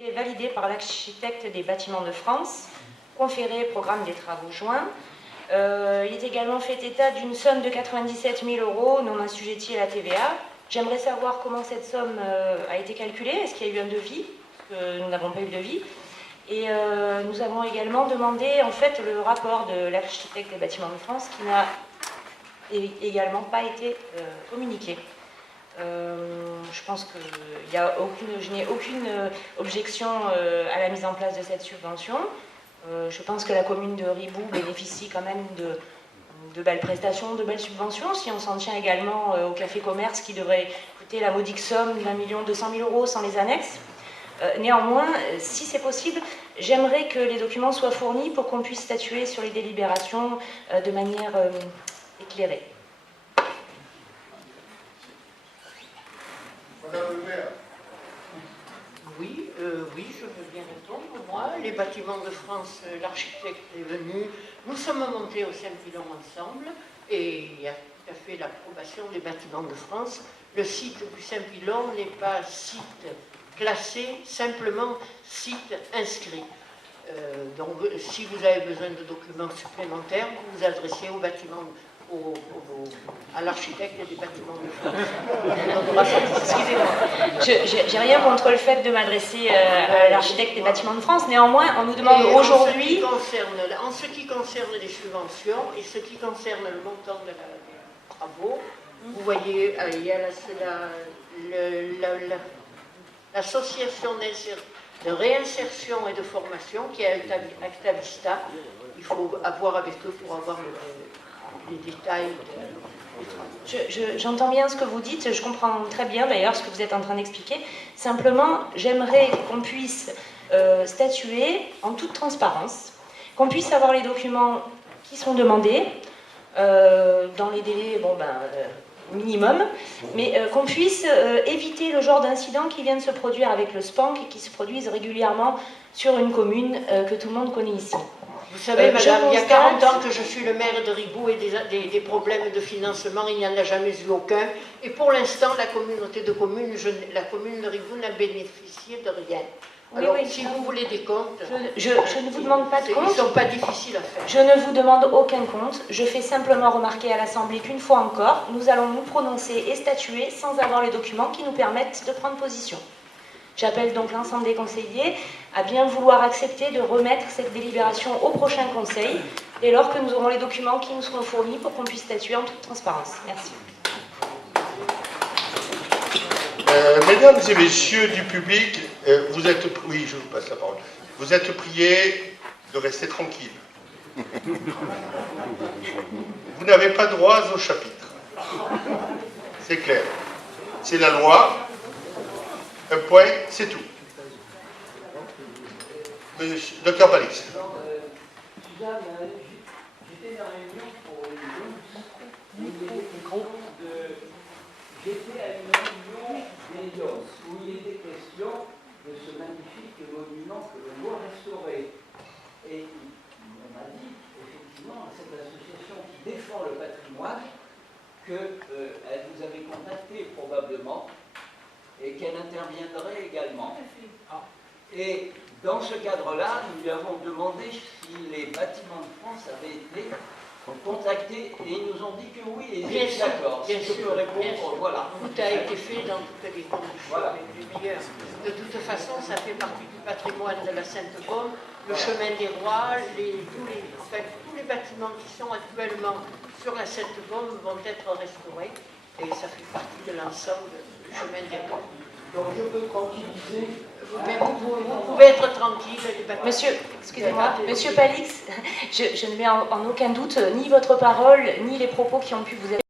été validé par l'architecte des bâtiments de France, conféré programme des travaux joints. Il est également fait état d'une somme de 97 000 € non assujettie à la TVA. J'aimerais savoir comment cette somme a été calculée. Est-ce qu'il y a eu un devis? Nous n'avons pas eu de devis. Et nous avons également demandé en fait le rapport de l'architecte des bâtiments de France qui n'a également pas été communiqué. Je pense que je n'ai aucune objection à la mise en place de cette subvention. Je pense que la commune de Ribou bénéficie quand même de belles prestations, de belles subventions. Si on s'en tient également au Café Commerce qui devrait coûter la modique somme d'1 200 000 € sans les annexes. Néanmoins, si c'est possible, j'aimerais que les documents soient fournis pour qu'on puisse statuer sur les délibérations de manière éclairée. Madame le maire. Oui, je veux bien répondre. Moi, les bâtiments de France, l'architecte est venu. Nous sommes montés au Saint-Pilon ensemble et il y a tout à fait l'approbation des bâtiments de France. Le site du Saint-Pilon n'est pas site classé, simplement site inscrit. Donc, si vous avez besoin de documents supplémentaires, vous vous adressez au bâtiment, à l'architecte des bâtiments de France. Excusez-moi, j'ai rien contre le fait de m'adresser à l'architecte des bâtiments de France. Néanmoins, on nous demande aujourd'hui... En ce qui concerne les subventions et ce qui concerne le montant des travaux, vous voyez, il y a l'association de réinsertion et de formation qui est à Actavista. Il faut avoir avec eux pour avoir les détails. J'entends bien ce que vous dites, je comprends très bien d'ailleurs ce que vous êtes en train d'expliquer. Simplement, j'aimerais qu'on puisse statuer en toute transparence, qu'on puisse avoir les documents qui sont demandés dans les délais minimum, mais qu'on puisse éviter le genre d'incident qui vient de se produire avec le SPANC et qui se produisent régulièrement sur une commune que tout le monde connaît ici. Vous savez, madame, il y a 40 ans que je suis le maire de Ribou et des problèmes de financement, il n'y en a jamais eu aucun. Et pour l'instant, la communauté de communes, la commune de Ribou n'a bénéficié de rien. Alors, oui, si vous voulez des comptes... Je ne vous demande pas de compte. Ils ne sont pas difficiles à faire. Je ne vous demande aucun compte. Je fais simplement remarquer à l'Assemblée qu'une fois encore, nous allons nous prononcer et statuer sans avoir les documents qui nous permettent de prendre position. J'appelle donc l'ensemble des conseillers à bien vouloir accepter de remettre cette délibération au prochain conseil, dès lors que nous aurons les documents qui nous seront fournis pour qu'on puisse statuer en toute transparence. Merci. Mesdames et messieurs du public, vous êtes... Oui, je vous passe la parole. Vous êtes priés de rester tranquille. Vous n'avez pas droit au chapitre. C'est clair. C'est la loi. Un point, c'est tout. Docteur Palix. Suzanne, j'étais dans la réunion pour une j'étais à une réunion d'Elios où il était question de ce magnifique monument que l'on doit restaurer. Et on m'a dit, effectivement, à cette association qui défend le patrimoine, qu'elle vous avait contacté probablement et qu'elle interviendrait également. Et dans ce cadre-là, nous lui avons demandé si les bâtiments de France avaient été contactés et ils nous ont dit que oui, et ils étaient d'accord. Bien sûr, je peux répondre, voilà. Tout a été fait dans toutes les conditions les meilleures. De toute façon, ça fait partie du patrimoine de la Sainte-Baume, le chemin des rois, tous les bâtiments qui sont actuellement sur la Sainte-Baume vont être restaurés et ça fait partie de l'ensemble du chemin des rois. Donc je peux tranquilliser. Mais vous pouvez être tranquille. Monsieur, excusez-moi, Monsieur Palix, je ne mets en aucun doute ni votre parole, ni les propos qui ont pu vous être